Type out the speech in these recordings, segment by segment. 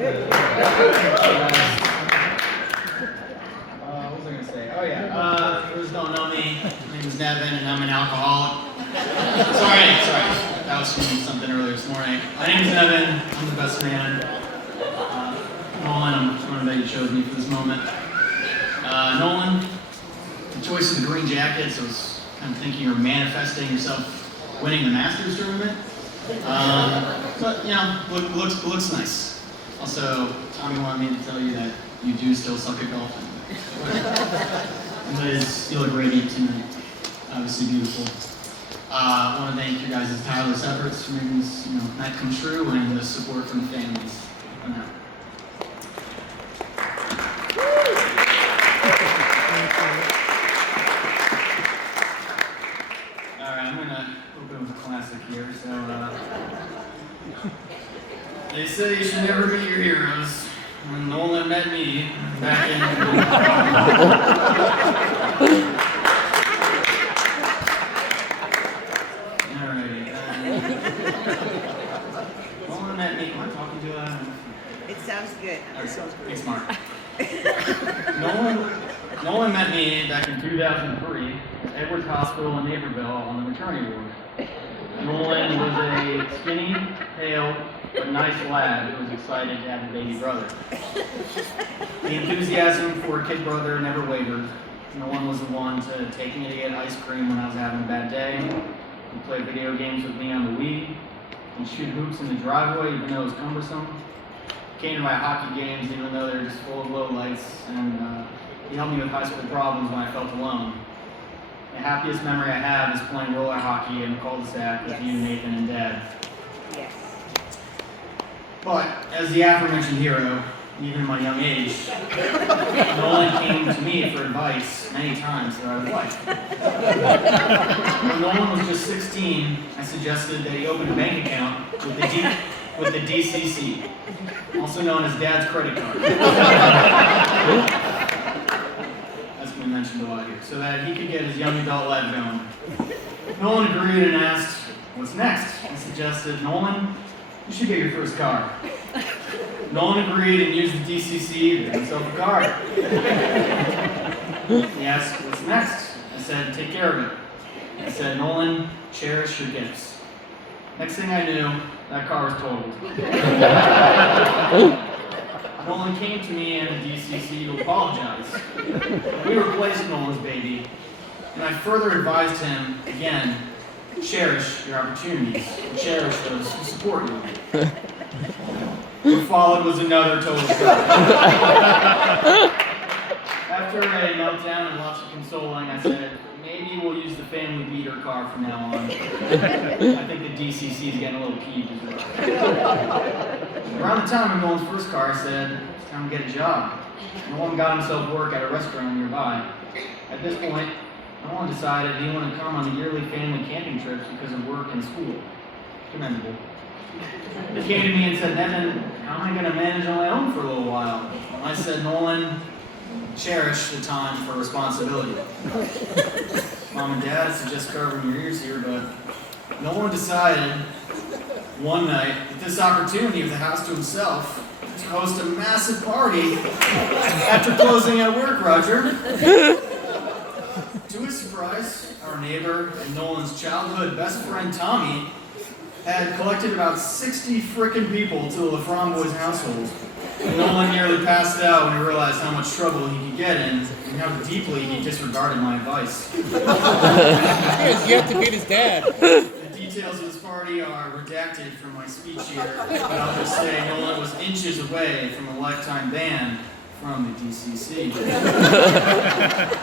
What was I going to say? Oh, yeah. For those who don't know me, my name is Nevyn, and I'm an alcoholic. Sorry. I was streaming something earlier this morning. My name is Nevyn. I'm the best man. Nolan, I'm honored that you chose me for this moment. Nolan, the choice of the green jacket, so I was kind of thinking you were manifesting yourself winning the Masters tournament. But, you know, looks nice. Also, Tommy wanted me to tell you that you do still suck at golf. You look radiant tonight. Obviously beautiful. I want to thank you guys' tireless efforts for making this night come true and the support from the families. Alright, I'm going to open with a classic here. So, they say you should never meet your heroes. When Nolan met me back in... Nolan met me... Am I talking to you? It sounds good. It sounds good. Thanks, Mark. Nolan met me back in 2003 at Edwards Hospital in Naperville on the maternity ward. Nolan was a skinny, pale, but nice lad who was excited to have a baby brother. The enthusiasm for a kid brother never wavered. Nolan was the one to take me to get ice cream when I was having a bad day. He played video games with me on the Wii. He'd shoot hoops in the driveway even though it was cumbersome. Came to my hockey games even though they were just full of low lights, and he helped me with high school problems when I felt alone. The happiest memory I have is playing roller hockey in the cul-de-sac with you, Nathan, and Dad. Yes. But as the aforementioned hero, even in my young age, Nolan came to me for advice many times that I would like. When Nolan was just 16, I suggested that he open a bank account with the DCC, also known as Dad's credit card. That's been mentioned a lot here, so that he could get his young adult life going. Nolan agreed and asked, "What's next?" I suggested, "Nolan, you should get your first car." Nolan agreed and used the DCC to get himself a car. He asked, "What's next?" I said, "Take care of it." I said, "Nolan, cherish your gifts." Next thing I knew, that car was totaled. Nolan came to me and the DCC to apologize. We replaced Nolan's baby, and I further advised him, again, cherish your opportunities, and cherish those who support you. What followed was another total failure. After a meltdown and lots of consoling, I said, maybe we'll use the family beater car from now on. I think the DCC is getting a little peeved as well. Around the time of Nolan's first car, I said, it's time to get a job. Nolan got himself work at a restaurant nearby. At this point, Nolan decided he wanted to come on the yearly family camping trips because of work and school. Commendable. He came to me and said, "Nevyn, how am I going to manage on my own for a little while?" I said, "Nolan, cherish the time for responsibility." Mom and Dad suggest covering your ears here, but Nolan decided one night that this opportunity with the house to himself to host a massive party after closing at work, Roger. To his surprise, our neighbor and Nolan's childhood best friend Tommy had collected about 60 frickin' people to the LaFramboise household. Nolan nearly passed out when he realized how much trouble he could get in and how deeply he disregarded my advice. He has yet to beat his dad. The details of this party are redacted from my speech here, but I'll just say Nolan was inches away from a lifetime ban from the DCC.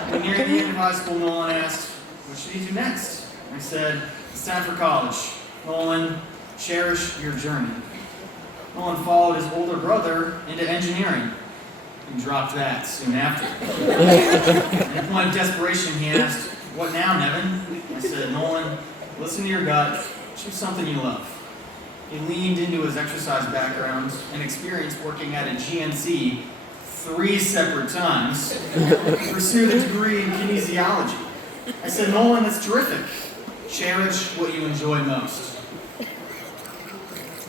When near the end of high school, Nolan asked, "What should he do next?" I said, "It's time for college. Nolan, cherish your journey." Nolan followed his older brother into engineering and dropped that soon after. At a point of desperation, he asked, "What now, Nevyn?" I said, "Nolan, listen to your gut. Choose something you love." He leaned into his exercise background and experience working at a GNC 3 separate times to pursue the degree in kinesiology. I said, "Nolan, that's terrific. Cherish what you enjoy most."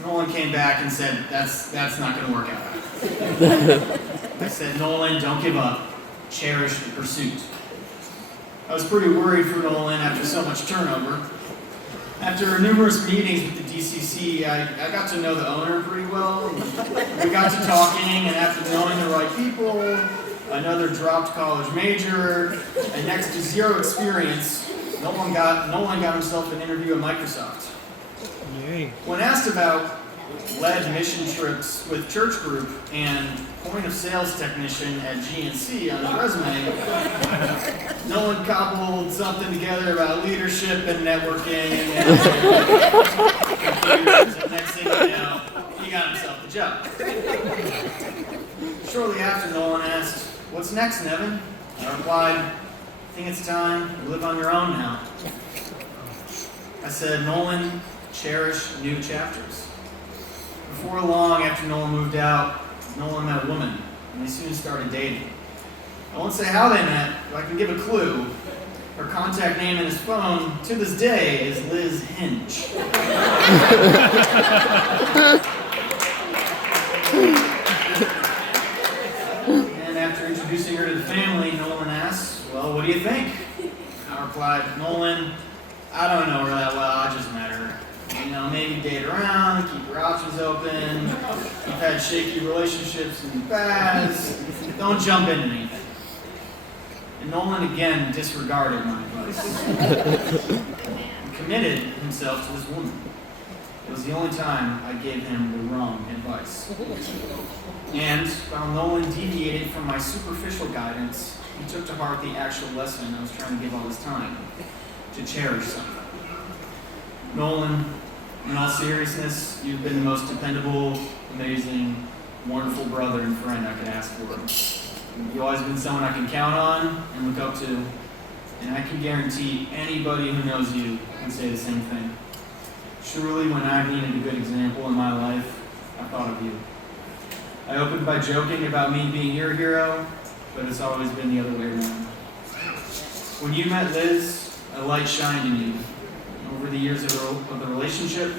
Nolan came back and said, that's not going to work out. I said, Nolan, don't give up. Cherish the pursuit. I was pretty worried for Nolan after so much turnover. After numerous meetings with the DCC, I got to know the owner pretty well. We got to talking, and after knowing the right people, another dropped college major, and next to zero experience, Nolan got himself an interview at Microsoft. Yay. When asked about led mission trips with church group and point of sales technician at GNC on his resume, Nolan cobbled something together about leadership and networking and computers, and next thing you know, he got himself the job. Shortly after, Nolan asked, "What's next, Nevyn?" I replied, "I think it's time you live on your own now." I said, "Nolan, cherish new chapters." Before long, after Nolan moved out, Nolan met a woman, and they soon started dating. I won't say how they met, but I can give a clue. Her contact name in his phone to this day is Liz Hinge. And after introducing her to the family, Nolan asked, "Well, what do you think?" I replied, "Nolan, I don't know her that well, I just met her. You know, maybe date around, keep your options open. You've had shaky relationships in the past. Don't jump into anything." And Nolan again disregarded my advice. He committed himself to this woman. It was the only time I gave him the wrong advice. And while Nolan deviated from my superficial guidance, he took to heart the actual lesson I was trying to give all this time: to cherish something. Nolan, in all seriousness, you've been the most dependable, amazing, wonderful brother and friend I could ask for. You've always been someone I can count on and look up to, and I can guarantee anybody who knows you can say the same thing. Surely, when I needed a good example in my life, I thought of you. I opened by joking about me being your hero, but it's always been the other way around. When you met Liz, a light shined in you. Over the years of the relationship,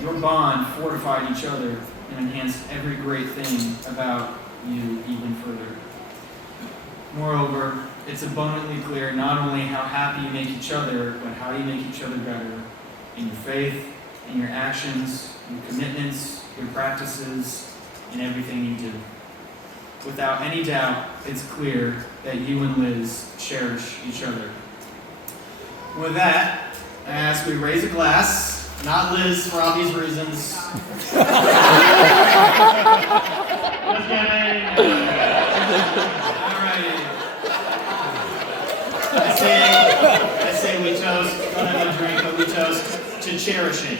your bond fortified each other and enhanced every great thing about you even further. Moreover, it's abundantly clear not only how happy you make each other, but how you make each other better in your faith, in your actions, your commitments, your practices, in everything you do. Without any doubt, it's clear that you and Liz cherish each other. With that, I ask we raise a glass, not Liz for obvious reasons. Just kidding. Alrighty. I say we toast, don't have a drink, but we toast to cherishing.